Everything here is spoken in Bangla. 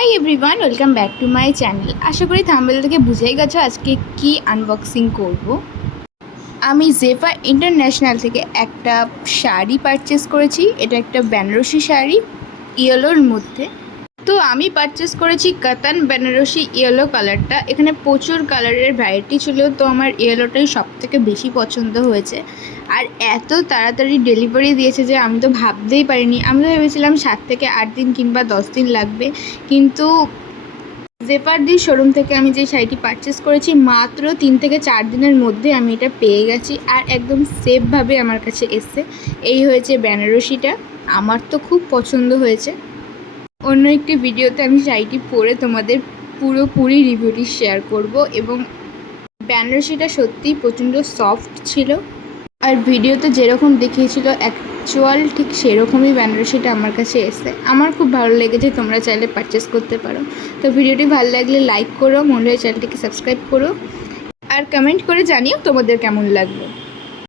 Hi everyone welcome back to my channel আশা করি থাম্বেল থেকে বুঝেই গেছো আজকে কি আনবক্সিং করব। আমি জেফা ইন্টারন্যাশনাল থেকে একটা শাড়ি পারচেস করেছি। এটা একটা বেনারসি শাড়ি ইয়েলোর মধ্যে। তো আমি পারচেস করেছি কাতান বেনারসি ইয়েলো কালারটা এখানে প্রচুর কালারের ভ্যারাইটি ছিল, তো আমার ইয়েলোটাই সব থেকে বেশি পছন্দ হয়েছে। আর এত তাড়াতাড়ি ডেলিভারি দিয়েছে যে আমি তো ভাবতেই পারিনি। আমি তো ভেবেছিলাম সাত থেকে আট দিন কিংবা দশ দিন লাগবে। কিন্তু জেপারদি শোরুম থেকে আমি যে শাড়িটি পারচেস করেছি, মাত্র তিন থেকে চার দিনের মধ্যে আমি এটা পেয়ে গেছি আর একদম সেফভাবে আমার কাছে এসছে। এই হয়েছে বেনারসিটা। আমার তো খুব পছন্দ হয়েছে। অন্য একটি ভিডিওতে আমি শাড়িটি পরে তোমাদের পুরোপুরি রিভিউটি শেয়ার করব এবং বেনারসিটা সত্যিই প্রচণ্ড সফট ছিল। আর ভিডিওতে যেরকম দেখিয়েছিল অ্যাকচুয়াল ঠিক সেরকমই বেনারসিটা আমার কাছে এসে আমার খুব ভালো লেগেছে, তোমরা চাইলে পারচেস করতে পারো। তো ভিডিওটি ভালো লাগলে লাইক করো, মনে হয় চ্যানেলটিকে সাবস্ক্রাইব করো। আর কমেন্ট করে জানিও তোমাদের কেমন লাগল।